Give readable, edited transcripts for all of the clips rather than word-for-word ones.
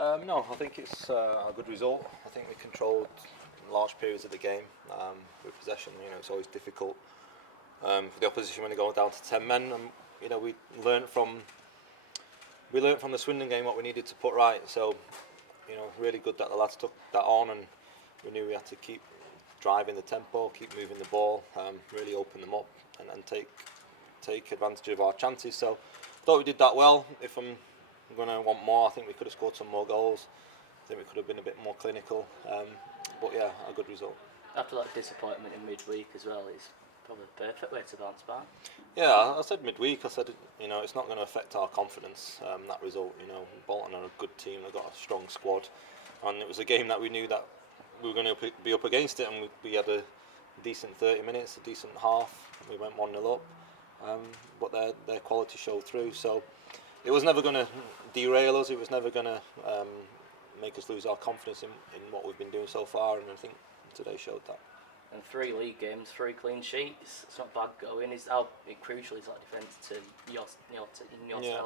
No, I think it's a good result. I think we controlled large periods of the game with possession. It's always difficult for the opposition when they go down to 10 men. And we learned from the Swindon game what we needed to put right. So really good that the lads took that on, and we knew we had to keep driving the tempo, keep moving the ball, really open them up, and take advantage of our chances. So I thought we did that well. If I'm going to want more, I think we could have scored some more goals. I think we could have been a bit more clinical. But yeah, a good result. After that disappointment in midweek as well, it's probably the perfect way to bounce back. Yeah, I said midweek, I said, it's not going to affect our confidence, that result. Bolton are a good team, they've got a strong squad. And it was a game that we knew that we were going to be up against it, and we had a decent 30 minutes, a decent half. We went 1-0 up, but their quality showed through. So it was never going to derail us, it was never going to make us lose our confidence in what we've been doing so far, and I think today showed that. And 3 league games, 3 clean sheets. It's not bad going. How crucial is that defence to your style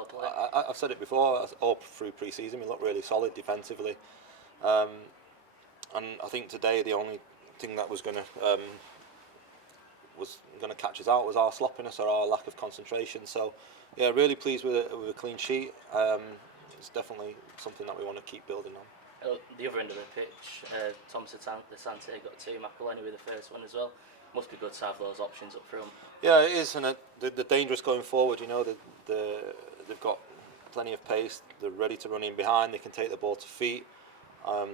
of play? I've said it before. All through pre-season, we looked really solid defensively, and I think today the only thing that was going to catch us out was our sloppiness or our lack of concentration. So, yeah, really pleased with a clean sheet. It's definitely something that we want to keep building on. The other end of the pitch, Thomas Asante got 2, McElhenney with the first one as well. Must be good to have those options up front. Yeah, it is, and they're dangerous going forward. They've got plenty of pace. They're ready to run in behind. They can take the ball to feet.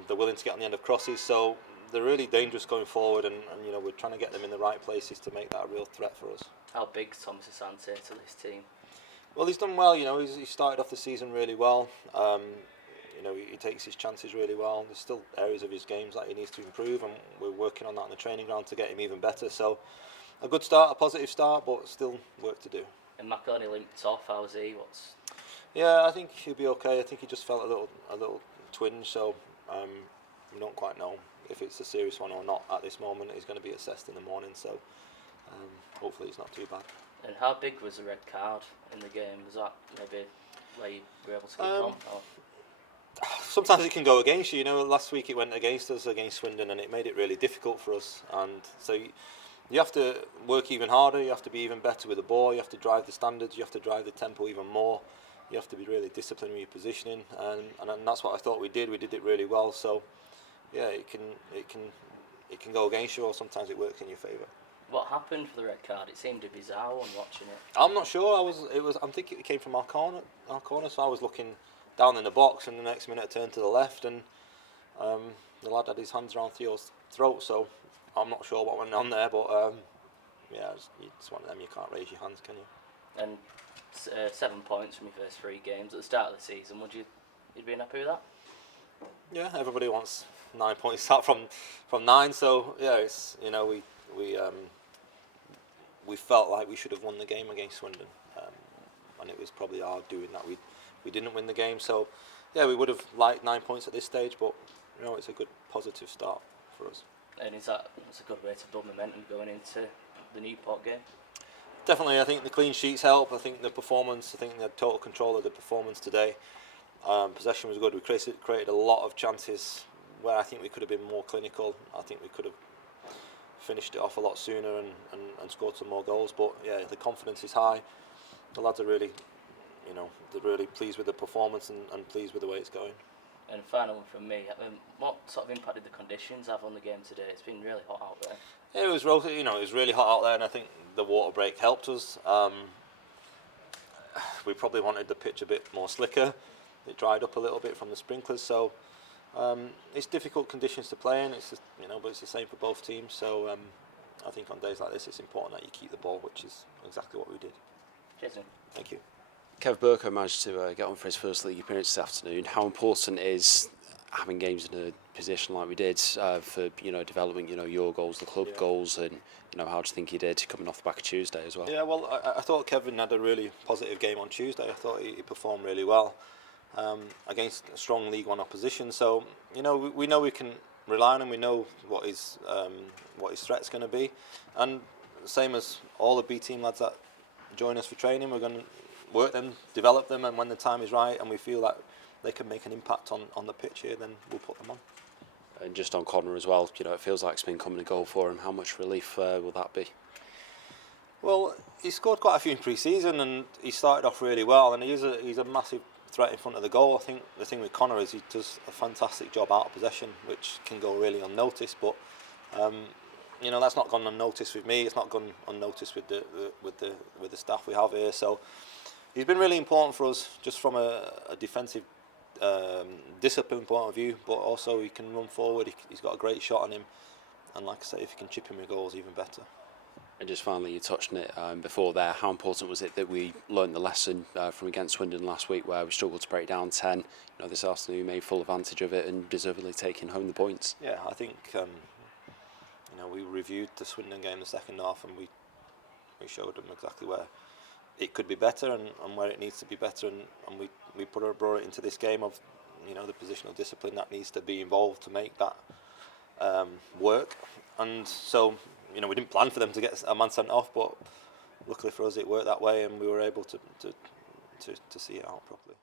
They're willing to get on the end of crosses. So they're really dangerous going forward, and we're trying to get them in the right places to make that a real threat for us. How big is Thomas Asante to this team? Well, he's done well. He started off the season really well. He takes his chances really well. There's still areas of his games that he needs to improve, and we're working on that on the training ground to get him even better. So, a good start, a positive start, but still work to do. And McElhenney limped off. How's he? Yeah, I think he'll be okay. I think he just felt a little twinge, so we don't quite know if it's a serious one or not at this moment. He's going to be assessed in the morning, so hopefully it's not too bad. And how big was the red card in the game? Was that maybe where you were able to keep on? Or? Sometimes it can go against you. Last week it went against us, against Swindon, and it made it really difficult for us. And so you have to work even harder. You have to be even better with the ball. You have to drive the standards. You have to drive the tempo even more. You have to be really disciplined with your positioning, and that's what I thought we did. We did it really well. So yeah, it can go against you, or sometimes it works in your favour. What happened for the red card? It seemed bizarre when watching it. I'm not sure. I'm thinking it came from our corner. So I was looking down in the box, and the next minute I turned to the left, and the lad had his hands around Theo's throat. So I'm not sure what went on there, but yeah, it's one of them. You can't raise your hands, can you? And 7 points from your first 3 games at the start of the season. You'd be happy with that? Yeah, everybody wants 9 points out from 9. So yeah, it's we felt like we should have won the game against Swindon, and it was probably our doing that we didn't win the game. So yeah, we would have liked 9 points at this stage, but it's a good positive start for us. And that's a good way to build momentum going into the Newport game? Definitely, I think the clean sheets help. I think the performance, they had total control of the performance today. Possession was good. We created a lot of chances where I think we could have been more clinical. I think we could have finished it off a lot sooner and scored some more goals. But yeah, the confidence is high. The lads are really, they're really pleased with the performance and pleased with the way it's going. And final one from me, what sort of impact did the conditions have on the game today? It's been really hot out there. Yeah, it was really hot out there, and I think the water break helped us. We probably wanted the pitch a bit more slicker. It dried up a little bit from the sprinklers, so it's difficult conditions to play in. It's but it's the same for both teams. So I think on days like this, it's important that you keep the ball, which is exactly what we did. Cheers, man. Thank you. Kev Burko managed to get on for his first league appearance this afternoon. How important is having games in a position like we did for developing your goals, the club goals, and how do you think he did coming off the back of Tuesday as well? Yeah, well, I thought Kevin had a really positive game on Tuesday. I thought he performed really well against a strong League One opposition. So we know we can rely on him. We know what his threat's going to be, and same as all the B team lads that join us for training, we're going to work them, develop them, and when the time is right and we feel that they can make an impact on the pitch here, then we'll put them on. And just on Connor as well, you know, it feels like it's been coming a goal for him. How much relief will that be? Well, he scored quite a few in pre-season, and he started off really well, and he's a massive threat in front of the goal. I think the thing with Connor is he does a fantastic job out of possession, which can go really unnoticed. But you know, that's not gone unnoticed with me. It's not gone unnoticed with the staff we have here. So he's been really important for us, just from a defensive discipline point of view. But also he can run forward. He's got a great shot on him, and like I say, if he can chip him with goals, even better. And just finally, you touched on it before there. How important was it that we learned the lesson from against Swindon last week, where we struggled to break down 10? You know, this afternoon we made full advantage of it and deservedly taking home the points. Yeah, I think you know, we reviewed the Swindon game the second half, and we showed them exactly where it could be better and where it needs to be better, and we brought it into this game of, you know, the positional discipline that needs to be involved to make that work. And so, you know, we didn't plan for them to get a man sent off, but luckily for us it worked that way, and we were able to see it out properly.